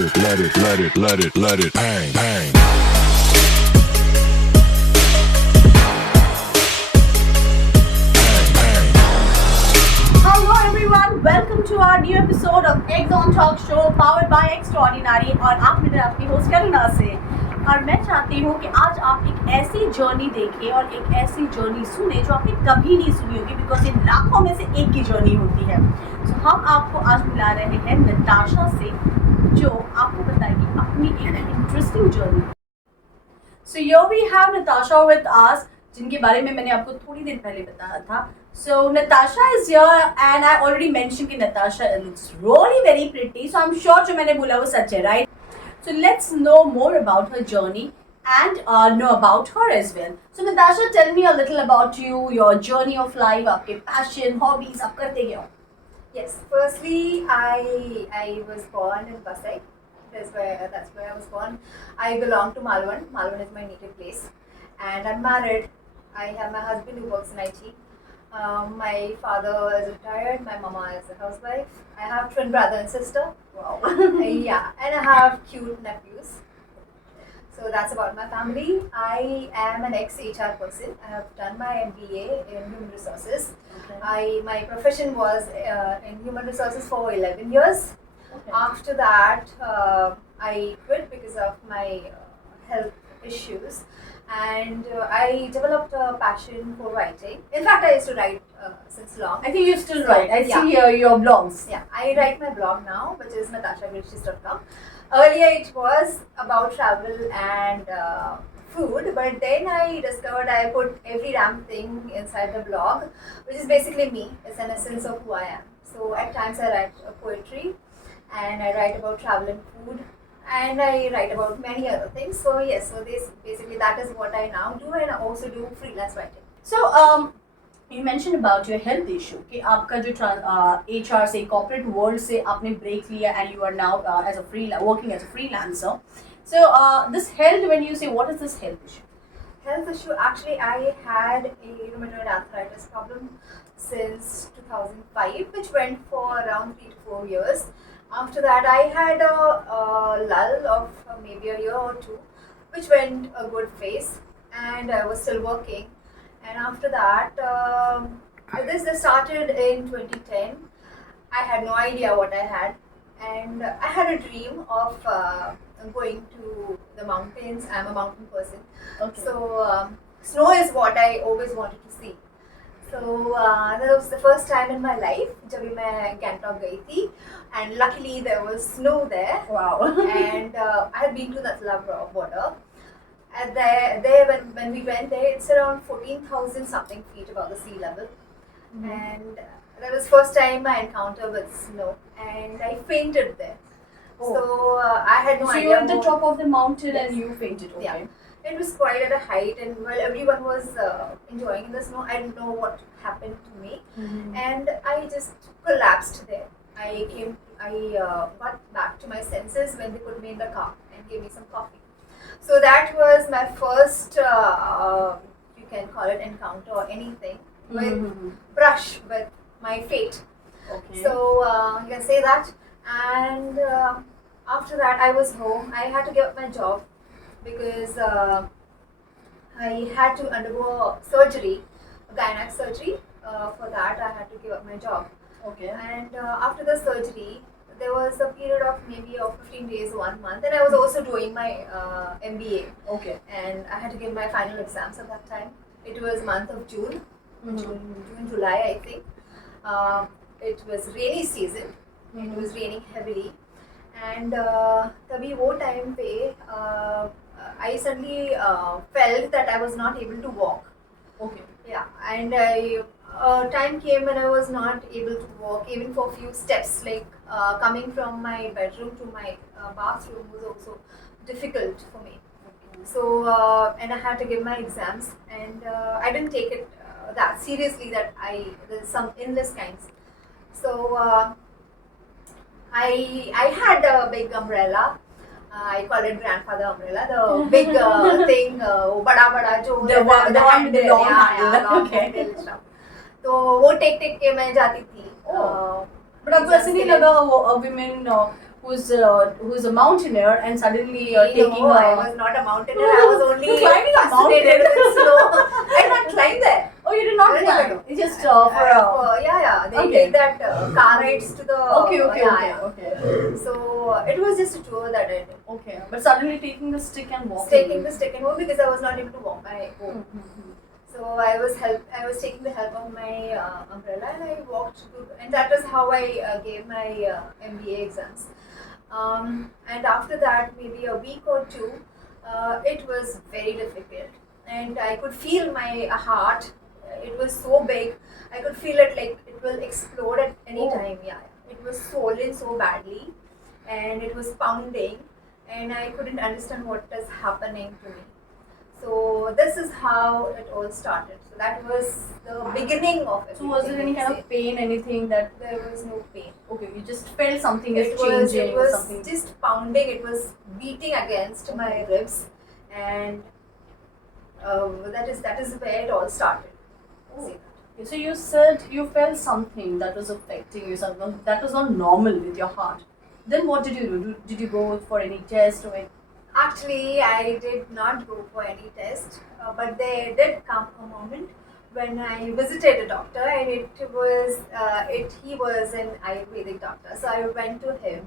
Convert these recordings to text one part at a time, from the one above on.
let it bang, bang. Hello everyone, welcome to our new episode of Eggs on Talk Show powered by XtraOrdiNAARI और आप मेरे आपकी host करुणा से। और मैं चाहती हूँ कि आज आप एक ऐसी जर्नी देखें और एक ऐसी जर्नी सुने जो आपने कभी नहीं सुनी होगी, बिकॉज ये लाखों में से एक की जर्नी होती है। तो हम आपको आज मिला रहे हैं नताशा से, जो आपको बताएगी अपनी एक interesting journey. So here we have Natasha with us, जिनके बारे में मैंने आपको थोड़ी देर पहले बताया था। So Natasha is here and I already mentioned कि Natasha looks really very pretty. So I'm sure जो मैंने बोला वो सच है, right? So let's know more about her journey and know about her as well. So Natasha, tell me a little about you, your journey of life, आपके passion, hobbies, आप करते क्या हो? Yes, firstly, I was born in Vasai. That's where I was born. I belong to Malvan. Malvan is my native place, and I'm married. I have my husband who works in IT. My father is retired. My mama is a housewife. I have twin brother and sister. Wow. Yeah, and I have cute nephews. So that's about my family. I am an ex-HR person. I have done my MBA in human resources. Okay. My profession was in human resources for 11 years. Okay. After that, I quit because of my health issues, and I developed a passion for writing. In fact, I used to write since long. I think you still write. I Yeah. see your blogs. Yeah, I write my blog now, which is natashagracious.com. Earlier, it was about travel and food, but then I discovered I put every damn thing inside the blog, which is basically me. It's an essence of who I am. So at times I write poetry, and I write about travel and food, and I write about many other things. So yes, so this basically that is what I now do, and I also do freelance writing. So you mentioned about your health issue कि आपका जो HR से corporate world से आपने break लिया and you are now working as a freelancer. So this health, when you say, what is this health issue? Health issue, actually I had a rheumatoid arthritis problem since 2005, which went for around 3 to 4 years. After that I had a lull of maybe a year or two, which went a good phase, and I was still working. And after that, this started in 2010. I had no idea what I had, and I had a dream of going to the mountains. I'm a mountain person. Okay. So snow is what I always wanted to see. So that was the first time in my life जब भी मैं Gangtok गई थी, and luckily there was snow there. Wow. And I had been to Natla border. And there when we went there, it's around 14,000 something feet above the sea level. Mm-hmm. And that was first time I encountered with snow, and I fainted there. Oh. So I had no So idea. you're at the how- top of the mountain Yes. and you fainted. Okay. Yeah. It was quite at a height, and while everyone was enjoying the snow, I didn't know what happened to me, Mm-hmm. and I just collapsed there. I got back to my senses when they put me in the car and gave me some coffee. So that was my first, you can call it encounter or anything, with Mm-hmm. brush with my fate. Okay. So you can say that. And after that, I was home. I had to give up my job because I had to undergo surgery, gynec surgery. For that, I had to give up my job. Okay. And after the surgery, there was a period of maybe 15 days, 1 month, and I was also doing my MBA. Okay. And I had to give my final exams at that time. It was month of June, Mm-hmm. June, July, I think. It was rainy season. Mm-hmm. It was raining heavily, and तभी वो time पे I suddenly felt that I was not able to walk. Okay. Yeah, and time came when I was not able to walk even for a few steps. Like coming from my bedroom to my bathroom was also difficult for me. So and I had to give my exams, and I didn't take it that seriously that there's some illness kinds. So I had a big umbrella. I call it grandfather umbrella, the big thing, bada jo The one- the one with the long handle. long Okay. handle stuff. तो वो take के मैं जाती थी. But आपको ऐसे नहीं लगा women who's a mountaineer and suddenly taking No, a... I was not a mountaineer. I was only You're climbing a fascinated mountain. with snow. I did not climb there. Oh, you did not No, no, climb. no. It's just for yeah. They Okay. take that car rides to the. Okay. So it was just a tour that I did. Okay, but suddenly taking the stick and walking. Taking the stick and walk because I was not able to walk my own. Mm-hmm. So I was taking the help of my umbrella and I walked to, and that is how I gave my MBA exams. And after that, maybe a week or two, it was very difficult, and I could feel my heart. It was so big. I could feel it like it will explode at any time. Yeah, it was swollen so badly, and it was pounding, and I couldn't understand what is happening to me. So this is how it all started. So that was the beginning of it. So was there any kind of pain, anything that... There was no pain. Okay, you just felt something is It changing or was something. just pounding. It was beating against my ribs, and that is where it all started. Oh. See Okay, so you said you felt something that was affecting you, something that was not normal with your heart. Then what did you do? Did you go for any test or anything? Actually, I did not go for any test, but there did come a moment when I visited a doctor, and he was an Ayurvedic doctor. So I went to him,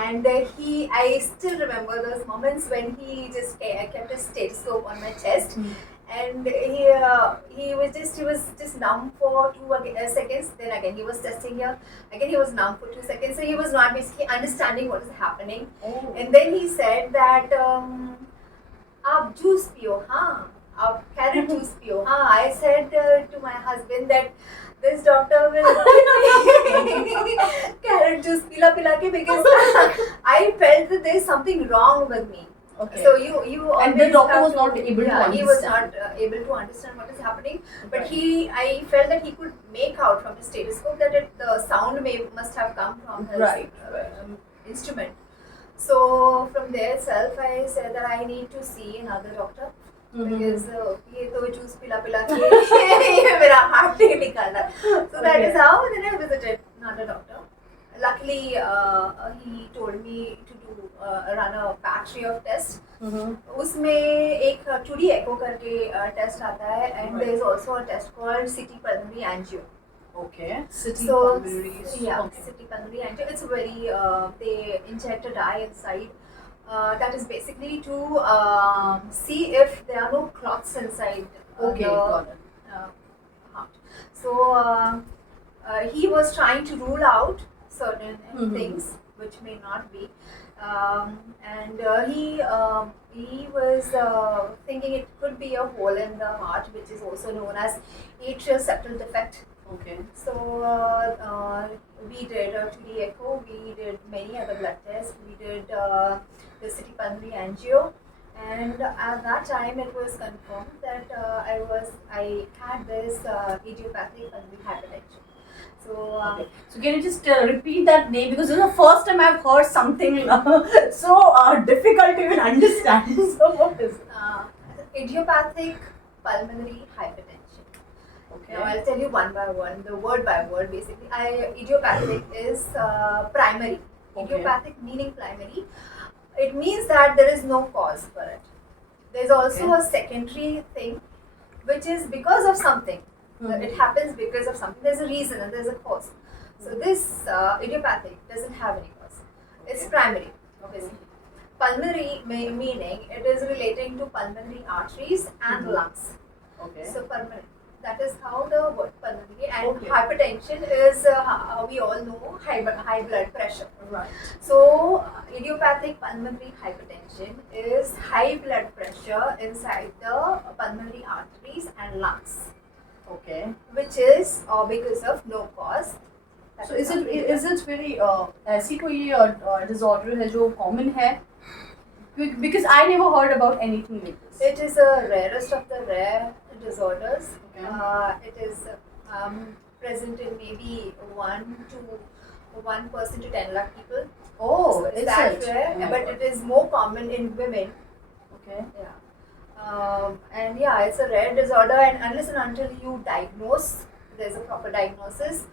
and I still remember those moments when he just kept a stethoscope on my chest, and he was just numb for 2 seconds. Then again he was testing here. Again he was numb for 2 seconds. So he was not basically understanding what is happening. Oh. And then he said that आप juice पियो, हाँ, आप carrot juice पियो, हाँ. I said to my husband that this doctor will carrot juice pila ke because I felt that there is something wrong with me. Okay. So you And the always doctor have was to- not able to He was understand. not able to understand what is happening. But Right. I felt that he could make out from the stethoscope that the sound must have come from his Right. instrument. So from there itself, I said that I need to see another doctor. Because ये तो juice पिला के ये मेरा heart नहीं निकाल रहा. So that is how. Then I visited another doctor. Luckily, he told me to run a battery of tests. उसमें एक 2D echo करके test आता है, and there is also a test called CT pulmonary angio. Okay. City So pulmonary. yeah, Okay. CT pulmonary angio. It's a very they inject a dye inside. That is basically to see if there are no clots inside Okay, the got it. heart. So he was trying to rule out certain things which may not be, and he was thinking it could be a hole in the heart, which is also known as atrial septal defect. Okay. So we did a 2D echo, we did many other blood tests, we did the CT pulmonary angio, and at that time it was confirmed that I had this idiopathic pulmonary hypertension. So Okay. So can you just repeat that name, because this is the first time I've heard something so difficult to even understand. So what is it? idiopathic pulmonary hypertension. Okay. Now I'll tell you one by one, the word by word basically. Idiopathic is primary. Okay. Idiopathic meaning primary. It means that there is no cause for it. There's also a secondary thing, which is because of something. It happens because of something. There's a reason and there's a cause. So this idiopathic doesn't have any cause. It's primary, obviously. Pulmonary meaning it is relating to pulmonary arteries and lungs. Okay. So pulmonary. That is how the word pulmonary, and Okay. hypertension is how we all know high blood pressure. Right. So idiopathic pulmonary hypertension is high blood pressure inside the pulmonary arteries and lungs, Okay. which is because of no cause. That So is something it very ऐसी कोई disorder है जो common है? Because I never heard about anything like this. It is a rarest of the rare disorders. Okay. It is present in maybe 1% to 10 lakh people. Oh, So it's is that it? rare, Oh my but God. it is more common in women. Okay. Yeah. And yeah, it's a rare disorder, and unless and until you diagnose, there's a proper diagnosis,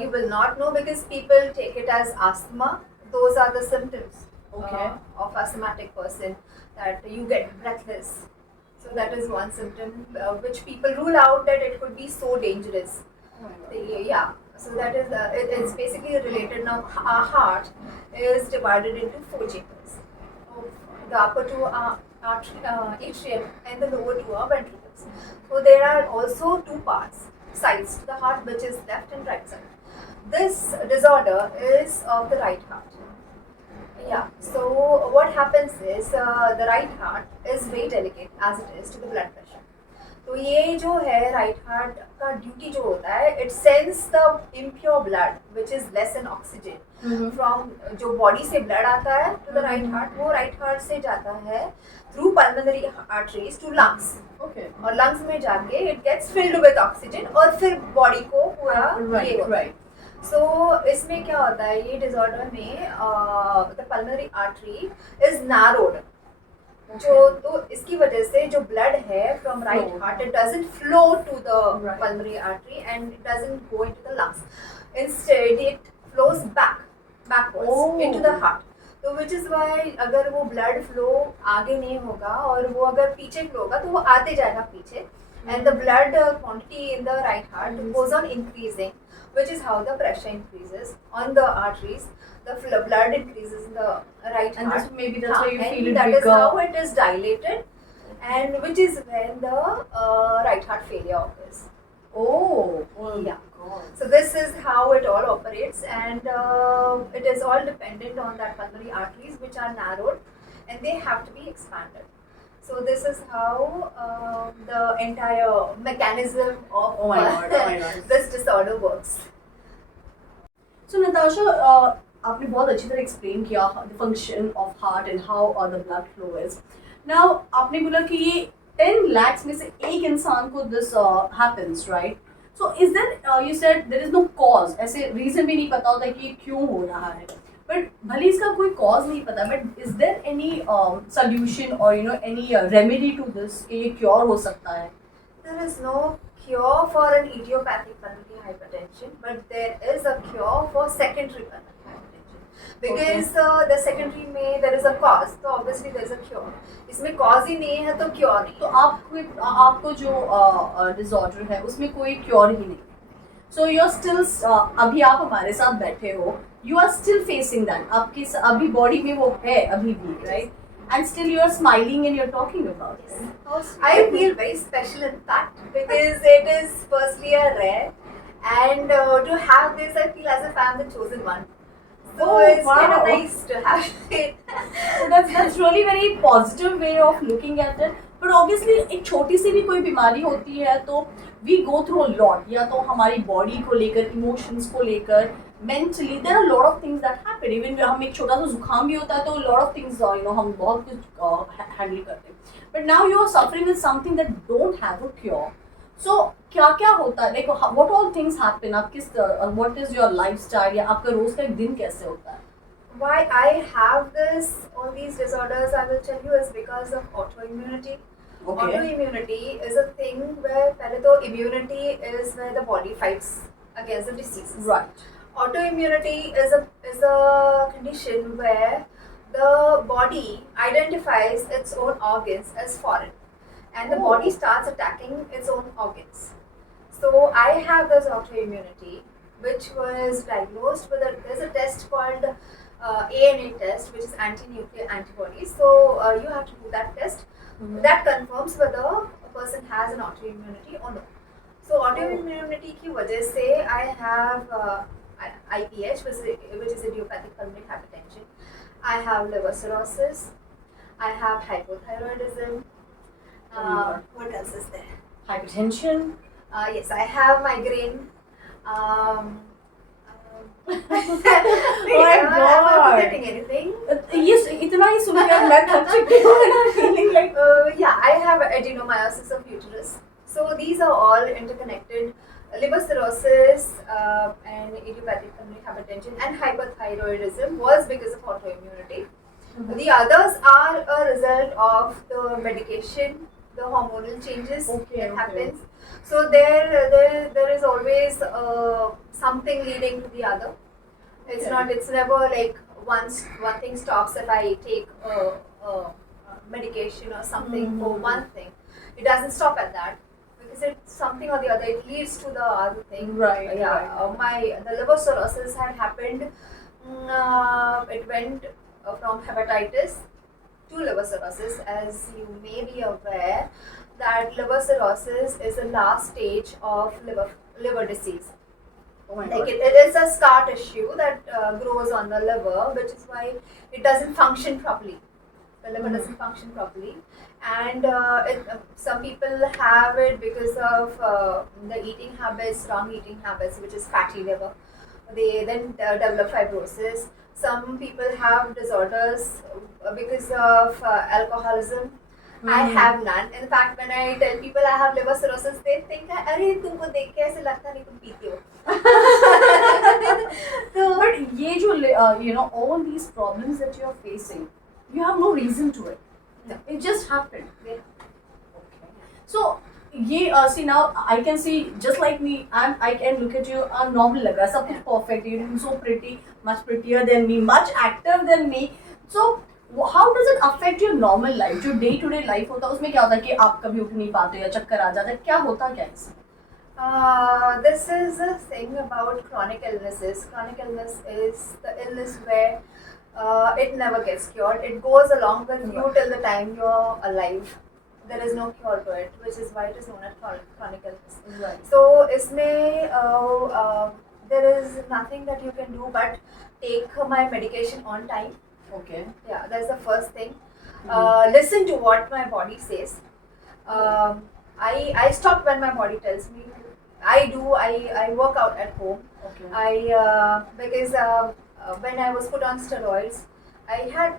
you will not know, because people take it as asthma. those are the symptoms Okay. of asthmatic person, that you get breathless. So that is one symptom which people rule out that it could be so dangerous. Yeah, so that is it's basically related. Now our heart is divided into four chambers. The upper two are atrium and the lower two are ventricles. So there are also two parts, sides to the heart, which is left and right side. This disorder is of the right heart. Yeah, so what happens is the right heart is very delicate as it is to the blood pressure. तो ये जो है right heart का duty जो होता है, it sends the impure blood which is less in oxygen from जो body से ब्लड आता है टू द राइट हार्ट, वो राइट हार्ट से जाता है through pulmonary arteries to lungs. और लंग्स में जाके it gets filled with oxygen और फिर बॉडी को पूरा ये होता है. सो इसमें क्या होता है, ये डिसऑर्डर में the pulmonary artery is narrowed. जो तो इसकी वजह से जो ब्लड है from right heart, it doesn't flow to the pulmonary artery and it doesn't go into the lungs. Instead it flows backwards into the heart. तो which is why अगर वो ब्लड फ्लो आगे नहीं होगा और वो अगर पीछे फ्लो होगा तो वो आते जाएगा पीछे. And the blood quantity in the right heart goes on increasing, which is how the pressure increases on the arteries. The blood increases in the right And heart. this maybe that's why you and feel it that bigger. is how it is dilated, and which is when the right heart failure occurs. Oh Yeah. God. So this is how it all operates, and it is all dependent on that pulmonary arteries, which are narrowed, and they have to be expanded. So this is how the entire mechanism of Oh my God. this disorder works. So Natasha, आपने बहुत अच्छी तरह explain किया the function of heart and how the blood flow is. Now आपने बोला कि ये 10 lakhs में से एक इंसान को this happens, right? So is there you said there is no cause, ऐसे reason भी नहीं पता होता कि ये क्यों हो रहा है. But भले इसका कोई cause नहीं पता, but is there any solution or any remedy to this कि ये cure हो सकता है? There is no cure for an idiopathic pulmonary hypertension, but there is a cure for secondary pulmonary hypertension. Because the secondary में there is a cause, तो obviously there is a cure. इसमें cause ही नहीं है तो cure नहीं. तो आपको जो disorder है उसमें कोई cure ही नहीं. So you're still अभी आप हमारे साथ बैठे हो, you are still facing that. आपके अभी body में वो है अभी भी, right? And still you are smiling and you're talking about it. I feel very special in fact, because it is firstly a rare, and to have this I feel as if I am the chosen one. So it's kind of nice to have it. So that's really very positive way of looking at it. But obviously एक छोटी सी भी कोई बीमारी होती है तो we go through a lot. या तो हमारी body को लेकर, emotions को लेकर, mentally there are a lot of things that happen. Even हम एक छोटा सा जुकाम भी होता है तो a lot of things हम बहुत कुछ handle करते हैं. But now you are suffering with something that don't have a cure. So क्या क्या होता है? Like what all things happen? आप किस what is your lifestyle या आपका रोज का एक दिन कैसे होता है? Why I have all these disorders, I will tell you, is because of autoimmunity. Okay. Autoimmunity is a thing where पहले तो immunity is where the body fights against the diseases. Right. Autoimmunity is a condition where the body identifies its own organs as foreign, and the body starts attacking its own organs. So I have this autoimmunity, which was diagnosed with there's a test called ANA test, which is anti-nuclear antibodies. So you have to do that test. That confirms whether a person has an autoimmunity or not. So autoimmunity की वजह से I have IPH, which is idiopathic pulmonary hypertension. I have liver cirrhosis. I have hypothyroidism. What else is there? Hypertension. Yes, I have migraine. Oh my Am I God. forgetting anything? ये इतना ही सुनकर मैं थक चुकी हूँ and I'm feeling like Yeah, I have adenomyosis of uterus. So these are all interconnected. Liver cirrhosis and idiopathic pulmonary hypertension and hyperthyroidism was because of autoimmunity. The others are a result of the medication, the hormonal changes that happens. So there is always something leading to the other. It's Okay. not. It's never like once one thing stops if I take a medication or something for one thing. It doesn't stop at that because it's something or the other. It leads to the other thing. Right, Yeah. The liver cirrhosis had happened. It went from hepatitis to liver cirrhosis. As you may be aware, that liver cirrhosis is the last stage of liver disease. Oh my Like God. it is a scar tissue that grows on the liver, which is why it doesn't function properly. The liver doesn't function properly, and some people have it because of the eating habits, wrong eating habits, which is fatty liver. They then develop fibrosis. Some people have disorders because of alcoholism. I have none. In fact, when I tell people I have liver cirrhosis, they think, "अरे तुमको देख के ऐसे लगता नहीं तुम पीते हो." But ये जो all these problems that you're facing, you have no reason to it. No. It just happened. Yeah. Okay. So see now I can see just like me, I can look at you normal लग रहा है, सब कुछ perfect. You're looking so pretty, much prettier than me, much active than me. So how does it affect your normal life? जो day to day life होता है उसमें क्या होता है कि आप कभी उठ नहीं पाते या चक्कर आ जाता है, क्या होता क्या है इसमें? This is a thing about chronic illnesses. Chronic illness is the illness where it never gets cured. It goes along with you till the time you're alive. There is no cure to it, which is why it is known as chronic illness. Right. So, there is nothing that you can do but take my medication on time. Okay. Yeah, that's the first thing. Listen to what my body says. I stop when my body tells me. I work out at home. Okay. Because when I was put on steroids, I had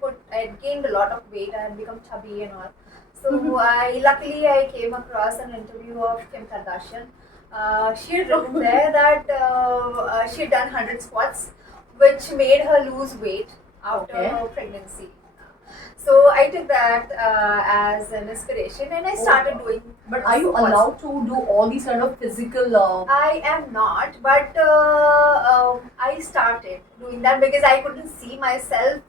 gained a lot of weight. I had become chubby and all. So luckily I came across an interview of Kim Kardashian. She had written there that she had done 100 squats, which made her lose weight after her pregnancy. So I took that as an inspiration and I started doing. But are you squats. allowed to do all these kind of physical? I am not, but I started doing that because I couldn't see myself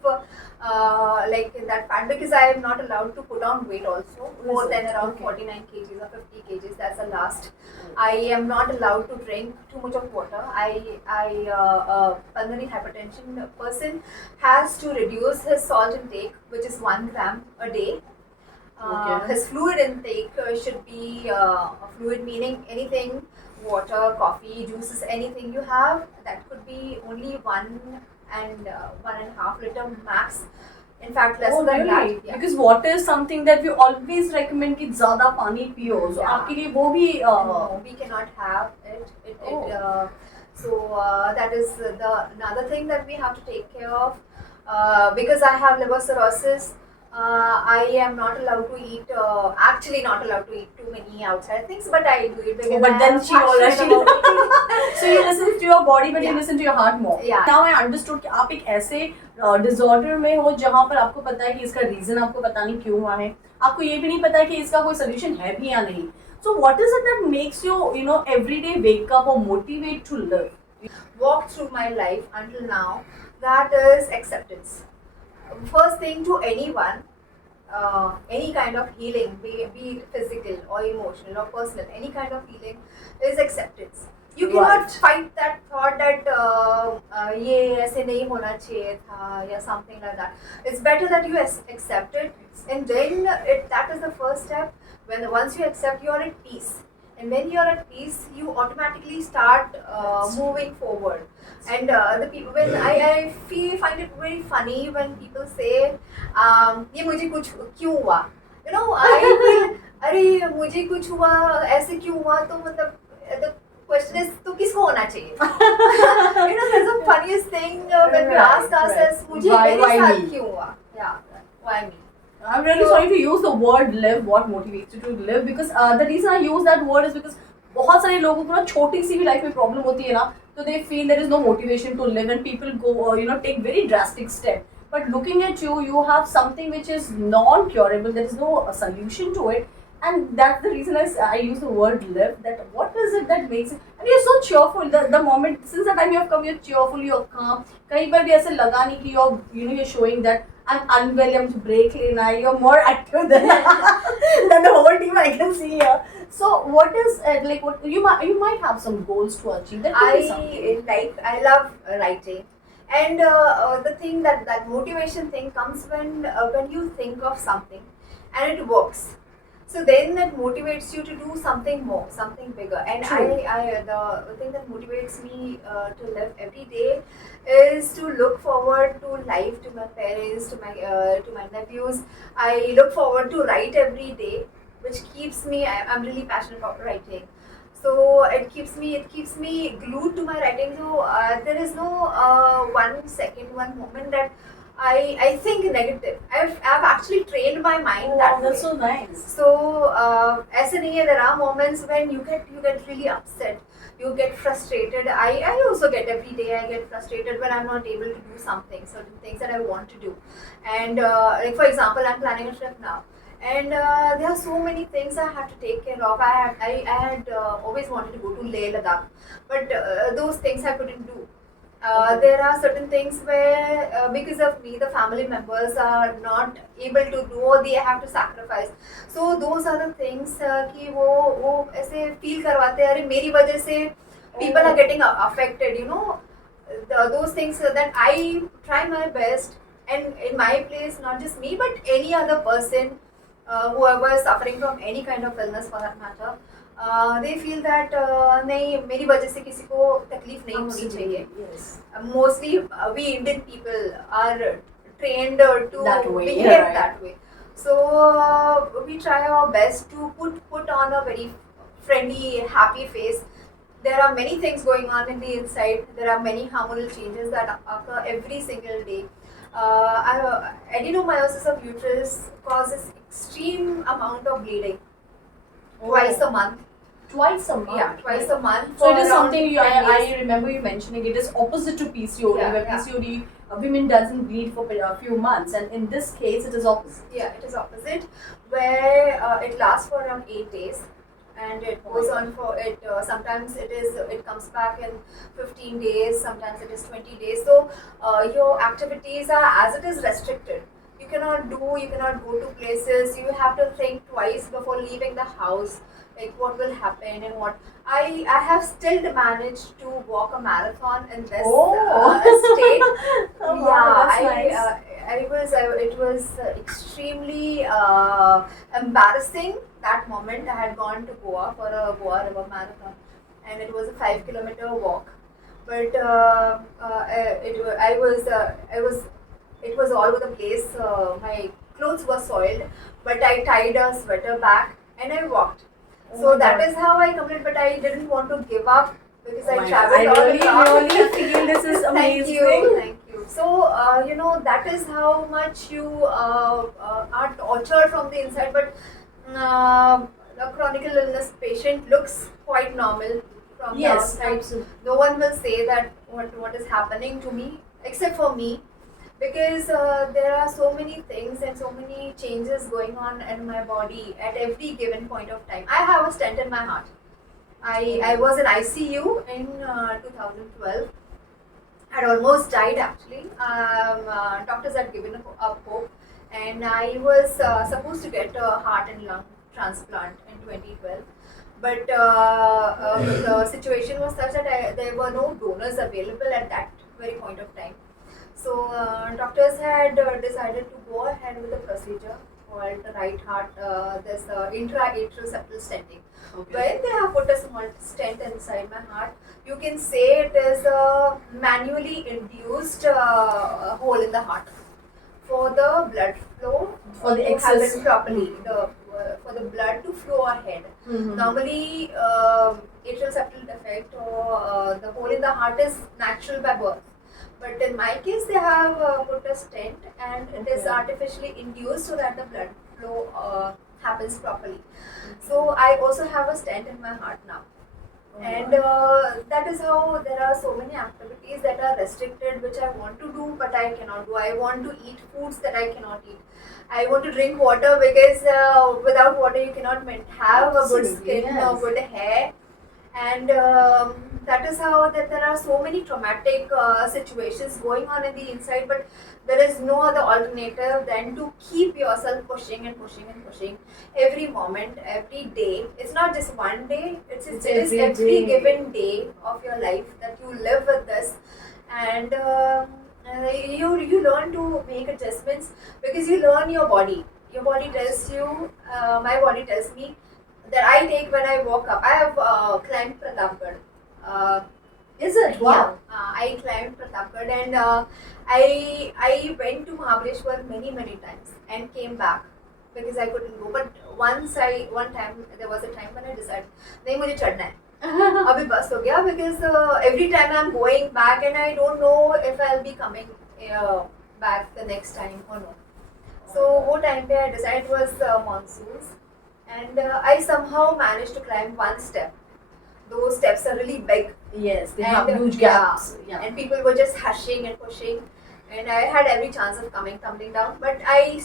like in that fat, because I am not allowed to put on weight also more than around 49 kgs or 50 kgs. That's the last. I am not allowed to drink too much of water. Pulmonary hypertension person has to reduce his salt intake, which is 1 gram a day. His fluid intake should be fluid meaning anything, water, coffee, juices, anything you have, that could be only 1.5 liter max. In fact, less than that. Yeah. Because water is something that we always recommend कि ज़्यादा पानी पियो. So आपके लिए वो भी No, we cannot have it. That is another thing that we have to take care of. Because I have liver cirrhosis, I am not allowed to eat. Actually, not allowed to eat too many outside things, but I do it because. But then she already. So you listen to your body, but you listen to your heart more. Yeah. Now I understood कि आप एक ऐसे disorder में हो जहाँ पर आपको पता है कि इसका reason आपको पता नहीं क्यों हुआ है, आपको ये भी नहीं पता है कि इसका कोई solution है भी या नहीं. So what is it that makes you every day wake up or motivate to live? Walk through my life until now. That is acceptance. First thing to anyone, any kind of healing, be it physical or emotional or personal, any kind of healing is acceptance. You cannot fight that thought that ये ऐसे नहीं होना चाहिए था या something like that. It's better that you accept it, and then that is the first step. Once you accept, you are at peace. And when you are at peace, you automatically start moving forward. And the people, when I find it very funny when people say, "ये मुझे कुछ क्यों हुआ?" I feel, अरे मुझे कुछ हुआ, ऐसे क्यों हुआ? तो मतलब the question is, तो किसको होना चाहिए? That's the funniest thing when we ask ourselves, मुझे मेरे साथ क्यों हुआ? Yeah, why me? I'm really sorry to use the word live. What motivates you to live? Because the reason I use that word is because बहुत सारे लोगों को ना छोटी सी भी लाइफ में प्रॉब्लम होती है ना, तो they feel there is no motivation to live and people go take very drastic step. But looking at you, you have something which is non-curable. There is no solution to it, And that's the reason I use the word live. That what is it that makes it? And you're so cheerful. The moment since the time you have come, you're cheerful, you're calm. कहीं पर भी ऐसे लगा नहीं कि you're showing that I'm unwell, I'm break लेना. You're more active than than the whole team I can see here. So what is like what you might have some goals to achieve. That could be something. I love writing, and the thing that motivation thing comes when you think of something and it works. So then that motivates you to do something more, something bigger. And True. the thing that motivates me to live every day is to look forward to life, to my parents, to my nephews. I look forward to write every day, which keeps me. I'm really passionate about writing, so it keeps me glued to my writing. So there is no 1 second, one moment that I think negative. I've actually trained my mind that Oh, that's way. so nice. So ऐसे नहीं है, there are moments when you get really upset, you get frustrated. I also get every day. I get frustrated when I'm not able to do certain things that I want to do. And like for example, I'm planning a trip now, and there are so many things I have to take care of. I had always wanted to go to Leh Ladakh, but those things I couldn't do. Okay. There are certain things where because of me the family members are not able to do, or they have to sacrifice. So those are the things कि वो ऐसे feel करवाते हैं, अरे मेरी वजह से people are getting affected, those things that I try my best, and in my place, not just me but any other person, whoever is suffering from any kind of illness for that matter, they feel that नहीं मेरी वजह से किसी को तकलीफ नहीं होनी चाहिए. Yes. Mostly we Indian people are trained to That way, behave yeah, right. that way. So we try our best to put on a very friendly, happy face. There are many things going on in the inside. There are many hormonal changes that occur every single day. Adenomyosis of uterus causes extreme amount of bleeding twice a month. Twice a month. Yeah, twice a month. So it for is around something 10 I days. remember you mentioning. It is opposite to PCOD, Yeah, where yeah. PCOD women doesn't bleed for a few months, and in this case it is opposite. Yeah, it is opposite, where it lasts for around 8 days, and it goes on for it. Sometimes it comes back in 15 days. Sometimes it is 20 days. So your activities are as it is restricted. You cannot go to places. You have to think twice before leaving the house. Like what will happen and what. I have still managed to walk a marathon in this state. Oh, wow, that's nice. It was extremely embarrassing that moment. I had gone to Goa for a Goa River Marathon, and it was a 5 kilometer walk. But it was all over the place. My clothes were soiled, but I tied a sweater back and I walked. Oh So my that God. is how I completed. But I didn't want to give up because Oh I my God. traveled all I across. really feel this is Thank amazing. you, thank you. So that is how much you are tortured from the inside. But the chronic illness patient looks quite normal from the Yes, outside. absolutely. No one will say that what is happening to me except for me, because there are so many things and so many changes going on in my body at every given point of time. I have a stent in my heart. I was in ICU in 2012. I had almost died actually. Doctors had given up hope, and I was supposed to get a heart and lung transplant in 2012. But the situation was such that there were no donors available at that very point of time. So doctors had decided to go ahead with a procedure called the right heart, this intra-atrial septal stenting. Okay. When they have put a small stent inside my heart, you can say it is a manually induced hole in the heart for the blood flow For the to excess. happen properly, for the blood to flow ahead. Mhm. Normally, atrial septal defect or the hole in the heart is natural by birth. But in my case, they have put a stent, and it is Okay. artificially induced so that the blood flow happens properly. So I also have a stent in my heart now. And that is how there are so many activities that are restricted which I want to do but I cannot do. I want to eat foods that I cannot eat. I want to drink water because without water you cannot have a good skin or good hair. And that is how that there are so many traumatic situations going on in the inside, but there is no other alternative than to keep yourself pushing and pushing and pushing every moment, every day. It's not just one day, it is every given day of your life that you live with this. And you learn to make adjustments because you learn your body. Your body tells you, my body tells me that I take when I walk up. I have climbed Pratapgarh. Is it? Wow. Yeah, I climbed Pratapgarh, and I went to Mahabaleshwar many times and came back because I couldn't go. But one time there was a time when I decided नहीं मुझे चढ़ना है. अभी बस हो गया because every time I'm going back and I don't know if I'll be coming back the next time or no. So वो time पे I decided it was monsoons. And I somehow managed to climb one step. Those steps are really big. Yes, they have huge gaps. Yeah. And people were just hushing and pushing. And I had every chance of tumbling down. But I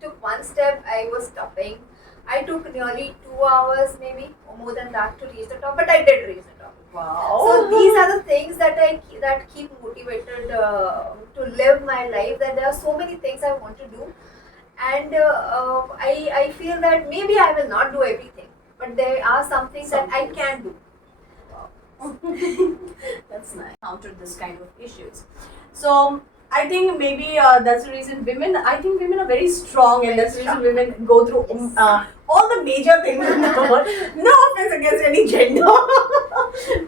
took one step, I was stopping. I took nearly 2 hours maybe, or more than that to reach the top. But I did reach the top. Wow. So these are the things that that keep motivated to live my life. That there are so many things I want to do. And I feel that maybe I will not do everything, but there are some things that I can do. That's nice. Countered this kind of issues. So I think maybe that's the reason women are very strong, and that's the reason women go through all the major things in the world. No offense against any gender,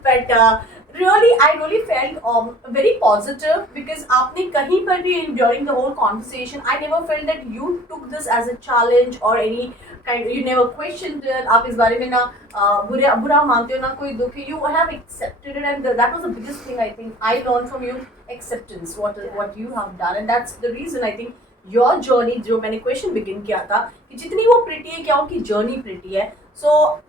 but I really felt very positive because आपने कहीं पर भी during the whole conversation, I never felt that you took this as a challenge or any kind. You never questioned it. आप इस बारे में ना बुरा मानते हो ना कोई दुख. You have accepted it, and that was the biggest thing I think I learned from you. Acceptance, what you have done, and that's the reason I think your journey. जो मैंने question begin किया था कि जितनी वो pretty है क्या उनकी journey pretty है. So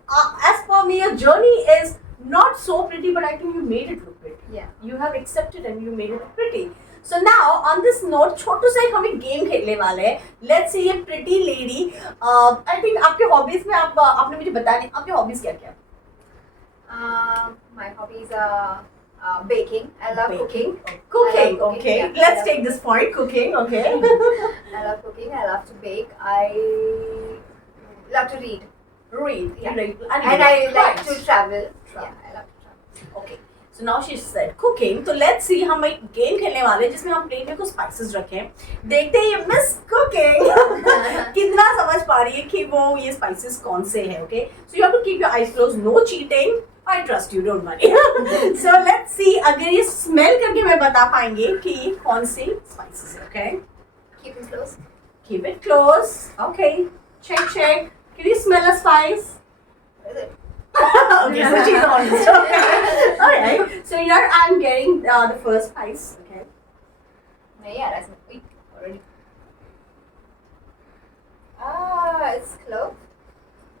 as for me, your journey is not so pretty, but I think you made it look pretty. Yeah. You have accepted and you made it look pretty. So now on this note, छोटू सा एक हम एक game खेलने वाले हैं. Let's see a pretty lady. I think आपके hobbies में आपने मुझे बताया आपके hobbies क्या क्या? My hobbies are baking. I love cooking. Cooking. Okay. Yeah, let's take this point. Cooking. Okay. I love cooking. I love to bake. I love to read. Yeah. And I like to travel. Yeah, I love to travel. Okay. So now she said cooking. So let's see हम एक game खेलने वाले हैं जिसमें हम plate में कुछ spices रखें. देखते हैं ये Miss Cooking कितना समझ पा रही है कि वो ये spices कौन से हैं. Okay. So you have to keep your eyes closed. No cheating. I trust you. Don't worry. So let's see अगर ये smell करके मैं बता पाएंगे कि कौन सी spices है. Okay. Keep it close. Keep it close. Okay. Check. Can you smell a spice? What is it? Okay, so she's honest. Okay. Alright. So here I'm getting the first spice. Okay. Yeah, that's weak already. It's clove.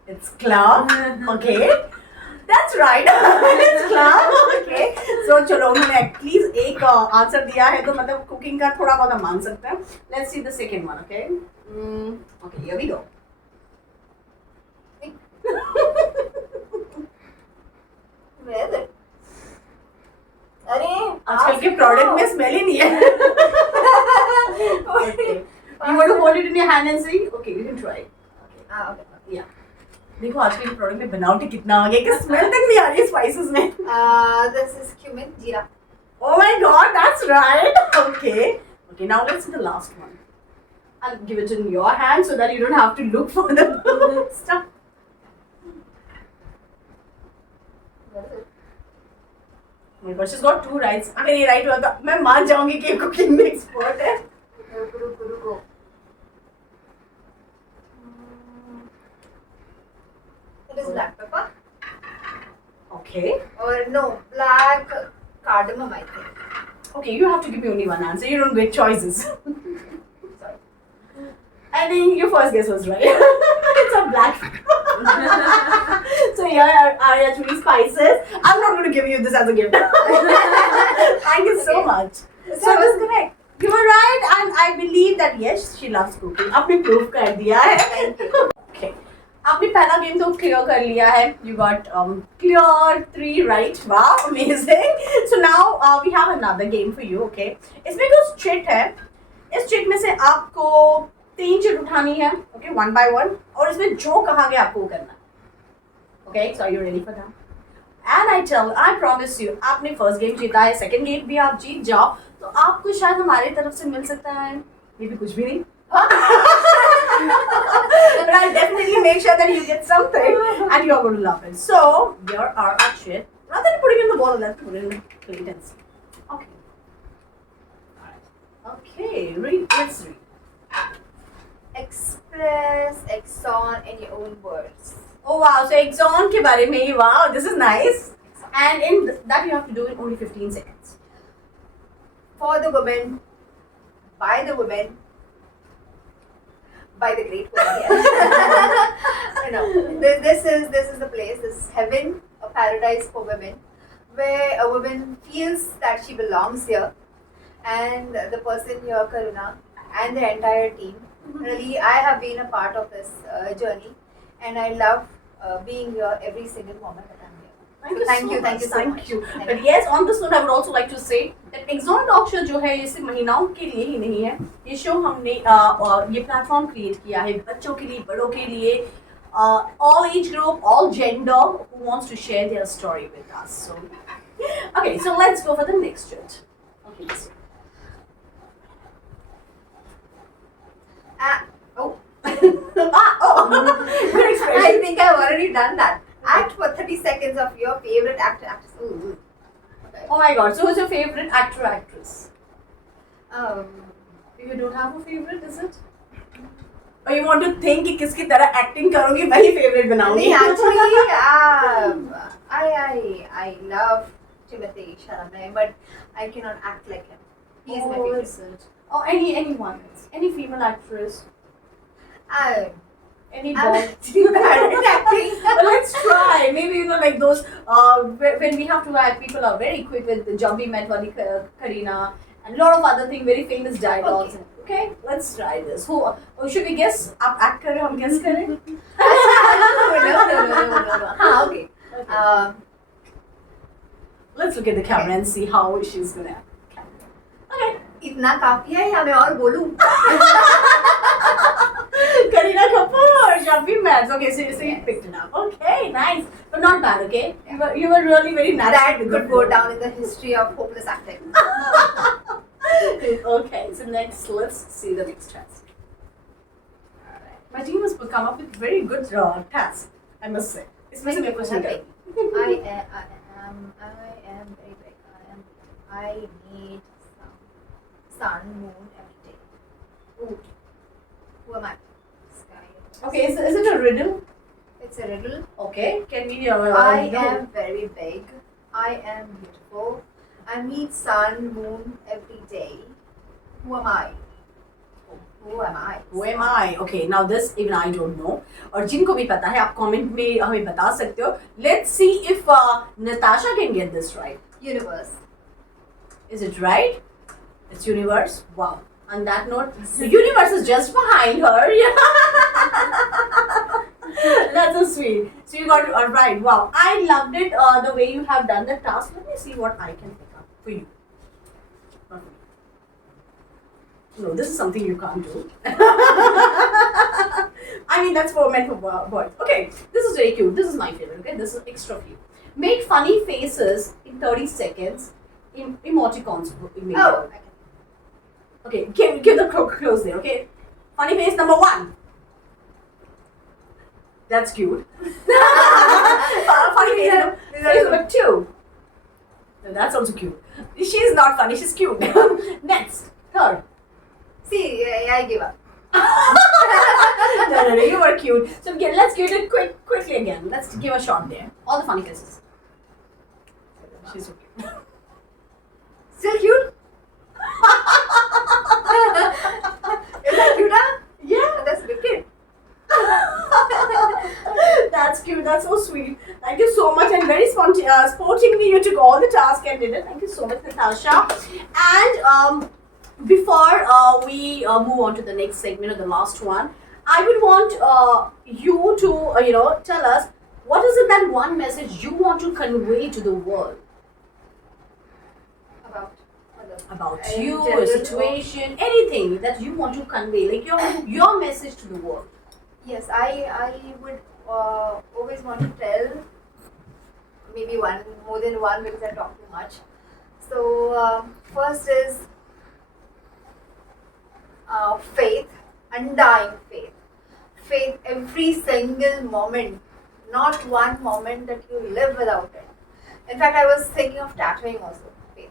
It's clove. Okay. That's right. It's clove. Okay. So चलो उन्होंने at least एक answer दिया है तो मतलब cooking का थोड़ा बहुत हम मान सकते हैं. Let's see the second one. Okay. Okay. Here we go. Where is it? अरे आजकल के प्रोडक्ट में स्मेल ही नहीं है. Okay. You want to hold it in your hand and see? Okay, you can try. Okay. Yeah. देखो आजकल के product में बनावटी कितना आ गया कि स्मेल तक नहीं आ रही है स्पाइसेस में. This is cumin, jeera. Oh my God, that's right. Okay. Now let's see the last one. I'll give it in your hand so that you don't have to look for the stuff. Oh my God, she's got 2 rights. अगर ये right हुआ तो मैं मान जाऊंगी कि cooking में expert है. रुको. It is black pepper. Okay. Or no, black cardamom, I think. Okay, you have to give me only one answer. You don't get choices. Sorry. I think your first guess was right. It's a black. So here are your 3 spices. I'm not going to give you this as a gift. Thank you so much. So I was correct. You were right, and I believe that yes, she loves cooking. आपने proof कर दिया है. Okay. आपने पहला game तो clear कर लिया है. You got clear 3 right. Wow, amazing. So now we have another game for you. Okay. इसमें कुछ trick है. इस trick में से आपको 3 चीज उठानी है. Okay, one by one. और इसमें जो कहा गया आपको वो करना है. Okay, so are you ready for that? And I promise you, आपने first game जीता है, second game भी आप जीत जाओ, तो आपको शायद हमारे तरफ से मिल सकता है, ये भी कुछ भी नहीं. But I'll definitely make sure that you get something, and you're going to love it. So here are our shit. Rather than putting in the bottle, let's put it in the plate. Okay. Okay. Let's read. Express Exxon in your own words. Oh wow, so Exxon के बारे में, wow, this is nice. And in that you have to do in only 15 seconds. For the women, by the women, by the great women. No, this is the place. This is heaven, a paradise for women, where a woman feels that she belongs here, and the person here, Karuna, and the entire team. Really, I have been a part of this journey, and I love being here every single moment that I'm here. Thank you so much. Thank you. But yes, on this note, I would also like to say that Exxon Talk Show जो है ये सिर्फ महिलाओं के लिए ही नहीं है. ये शो हमने ये प्लेटफॉर्म क्रिएट किया है बच्चों के लिए, बड़ों के लिए, all age group, all gender who wants to share their story with us. So, okay, so let's go for the next judge. Okay, so. Good expression. I think I've already done that. Act for 30 seconds of your favorite actor, actress. Ooh. Okay. Oh my god, so who's your favorite actor, actress? Um, You don't have a favorite, is it? Or you want to think कि किसकी तरह acting करोगी वही favorite बनाऊंगी? actually, I love Timothy Chalamet, but I cannot act like him. He is my favorite. Is it? Oh, anyone else? Any female actress? Any I'm boy? too bad at acting. Well, let's try. Maybe like those when we have to act, people are very quick with the Jumpy Met Wali Karina and a lot of other things, very famous dialogues. Okay, let's try this. Who? Should we guess? आप act करें, हम guess करें? No. हाँ, okay. Let's look at the camera and see how she's gonna act. Okay. इतना काफी है या मैं और बोलूं? Kareena Kapoor, Jumpy Mats. Okay, so you picked it up. Okay, nice, but not bad. Okay, you were really very natural. That could go down in the history of hopeless acting. Okay, so next, let's see the next task. My team has come up with very good task, I must say. It's missing a question. I am very big. I need some sun, moon every day. Ooh. Who am I? Sky. Okay, is it a riddle? It's a riddle. Okay, can we? I am very big. I am beautiful. I meet sun, moon every day. Who am I? Who am I? Who am I? Okay, now this even I don't know. और जिनको भी पता है आप comment में हमें बता सकते हो. Let's see if Natasha can get this right. Universe. Is it right? It's universe. Wow. On that note, the universe is just behind her. That's so sweet. So you got it right. Wow. I loved it. The way you have done the task. Let me see what I can pick up for you. Not for me. No, this is something you can't do. I mean, that's meant for boys. Okay, this is very cute. This is my favorite. Okay, this is extra cute. Make funny faces in 30 seconds. Emoticons. Oh. Okay, give the close there, okay? Funny face number 1. That's cute. Funny face number 2. No, that's also cute. She's not funny, she's cute. Next, 3rd. See, I give up. No, you were cute. So let's give it quickly again. Let's give a shot there. All the funny faces. She's so cute. Still cute? Is that cute, huh? Yeah. That's wicked. That's cute. That's so sweet. believe me, you took all the task and did it. Thank you so much, Natasha. And before we move on to the next segment or the last one, I would want you to, tell us what is it that one message you want to convey to the world about you, a situation, anything that you want to convey, like your message to the world. Yes, I would always want to tell maybe more than one, because I talk too much. So first is faith, undying faith. Faith every single moment, not one moment that you live without it. In fact, I was thinking of tattooing also, faith.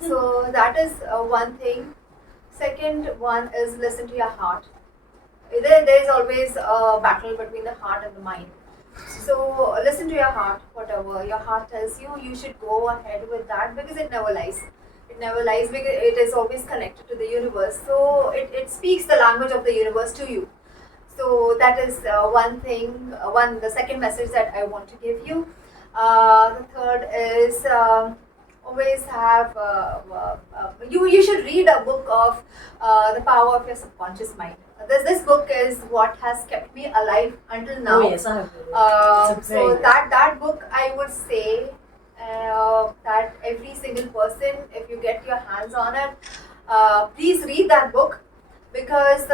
So that is one thing. Second one is listen to your heart. There is always a battle between the heart and the mind. So listen to your heart. Whatever your heart tells you, you should go ahead with that, because it never lies. It never lies, because it is always connected to the universe. So it speaks the language of the universe to you. So that is one thing. The second message that I want to give you. The third is always have you should read a book of the power of your subconscious mind. This book is what has kept me alive until now. Oh yes, I have. So that book, I would say that every single person, if you get your hands on it, please read that book, because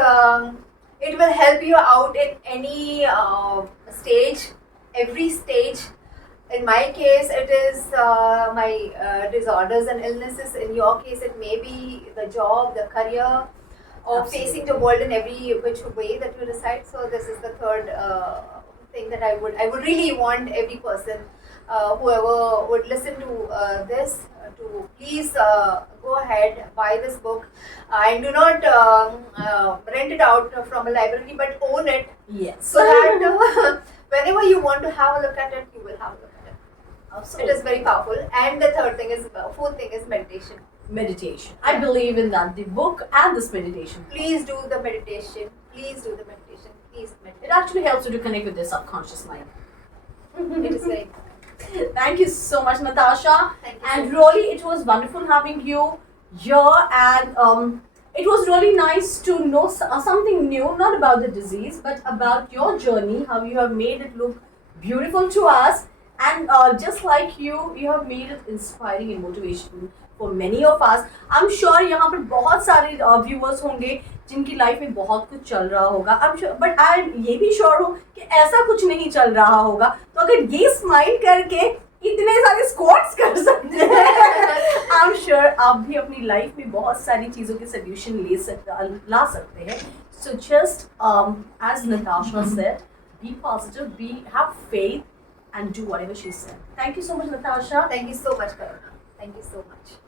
it will help you out in any stage, every stage. In my case, it is my disorders and illnesses. In your case, it may be the job, the career, or Absolutely. facing the world in every which way that you decide. So this is the third thing that I would really want every person, whoever would listen to this, to please go ahead, buy this book, and do not rent it out from a library, but own it. Yes. So that whenever you want to have a look at it, you will have a look at it. Absolutely. It is very powerful. And the fourth thing is meditation. Meditation. I believe in that. The book and this meditation. Please do the meditation. Please do the meditation. Please meditate. It actually helps you to connect with your subconscious mind. It is very important. Thank you so much, Natasha. Thank you. And really, it was wonderful having you here. And it was really nice to know something new, not about the disease, but about your journey, how you have made it look beautiful to us. And just like you have made it inspiring and motivation for many of us. I'm sure यहाँ पर बहुत सारे viewers होंगे जिनकी life में बहुत कुछ चल रहा होगा. I'm sure, but I ये भी श्योर हूँ कि ऐसा कुछ नहीं चल रहा होगा. तो अगर ये स्माइल करके इतने सारे स्क्वाट्स कर सकते हैं, I'm sure आप भी अपनी लाइफ में बहुत सारी चीज़ों के सोल्यूशन ला सकते हैं. So just as Natasha said, be positive, have faith, and do whatever she said. Thank you so much, Natasha. Thank you so much, Karuna. Thank you so much.